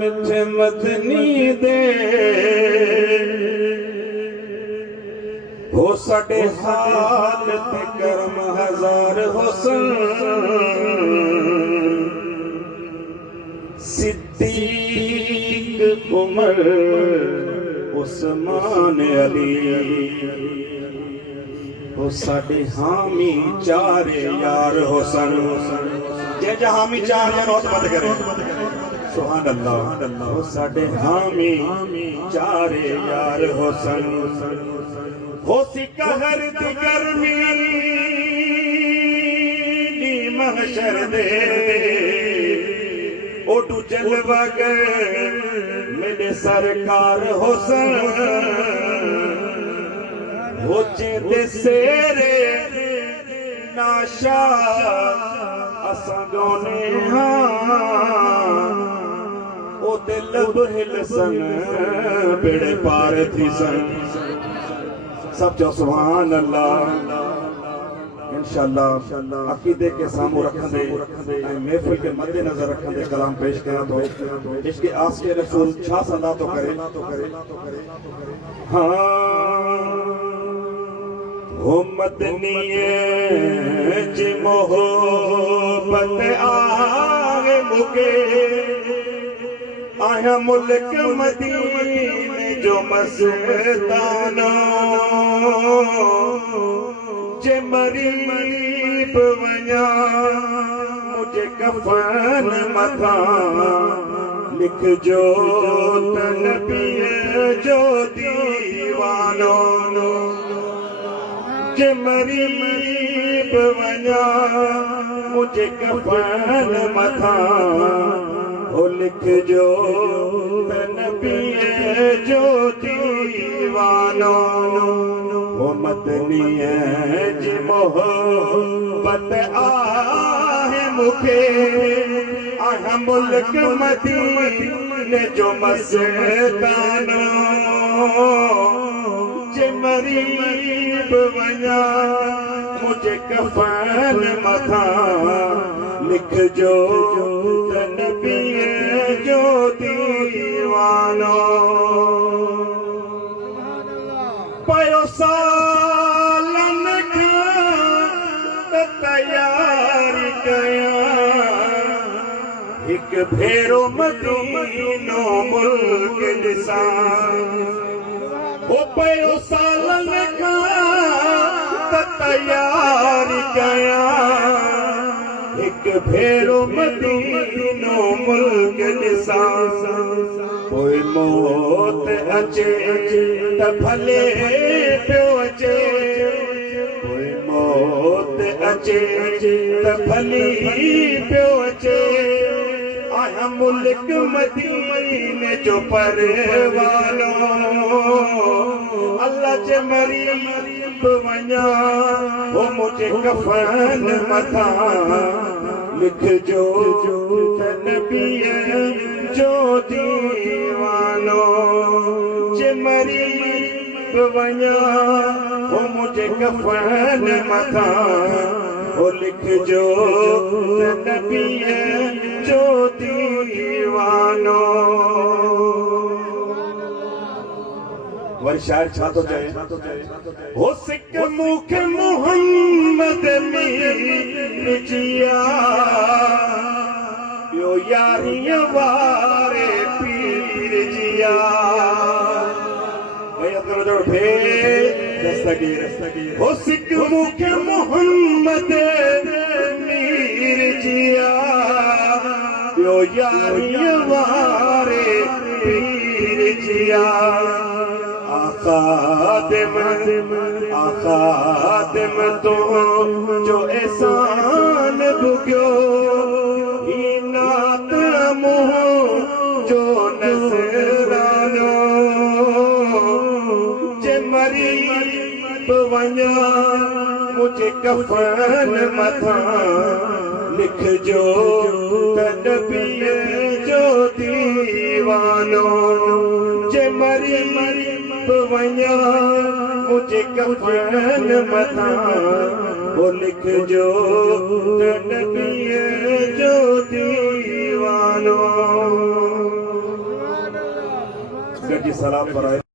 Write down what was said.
मिठे मदनी दे हो साडे हाल ते करम हजार हुसन सिद्दीक उमर उस्मान अली हो साडे हामी चारे यार हुसन जे हामी चार जन होत मत करे सुभान अल्लाह हो साडे हामी चारे यार हुसन हो सी कहर दी गर्मी नी महशर दे ओटू जलवा गए मेरे सरकार हुसन हो चेंदे सेरे नाशा असां गाउने ओ दिल बहिल सन बेड़े पार थी सन सब जो सुभान अल्लाह इंशाअल्लाह अकीदे के सामू रखंदे महफिल के मद्दे नजर रखंदे कलाम पेश करा तो इसके आस्के रसूल छा सदा तो करे हाँ हो मदनीए जी मोहब्बत आगे मुके आया मुल्क मदीने जो मस्ताना जे मरीब वञा मुझे कफन मथा लिख जो तनबीअ जो दीवानो जे मरीब वञा मुझे कफन मथा ओ लिख जो नबीअ जो दीवानो ओ मदनीअ जी मोहब्बत आहे मूंखे आया मुल्क मदीने जो मस्तानो जे मरीब वञा मुझे कफन मथा लिख जो नबीअ जो दीवानो पयो सालन खां तैयारी कया हिक भेरो मदीनो मुल्क ॾिसां ओ पयो सालन खां तैयारी कया हिक भेरो मदीनो मुल्क ॾिसां पोइ मौत अचे त भले पियो अचे पोइ मौत अचे त भली पियो अचे आया मुल्क मदीने जो परवानो अल्लाह जे मरीब वञा वो मुझे कफन मथा लिख जो नबीअ जो दीवानो जे मरीब वञा वो मुझे कफन मथा ओ लिख जो नबीअ जो दीवानो वरी शायर छा तो चए हो सिक मूंखे मोहम्मद में जिया ॿियो यारीअ वारे पीर जिया हो सिक मूंखे मोहम्मद मीर जिया ॿियो यारीअ वारे पीर जिया आखादिम तो जो एहसान भुगियो ही नात मुंह जो नज़रानो जे मरीब वञा मुझे कफन मथा लिख जो नबीअ जो दीवानो जे मरीब वञा मुझे कफन मता वो लिख जो नबी जो दीवानो। जी सलाम पर आए।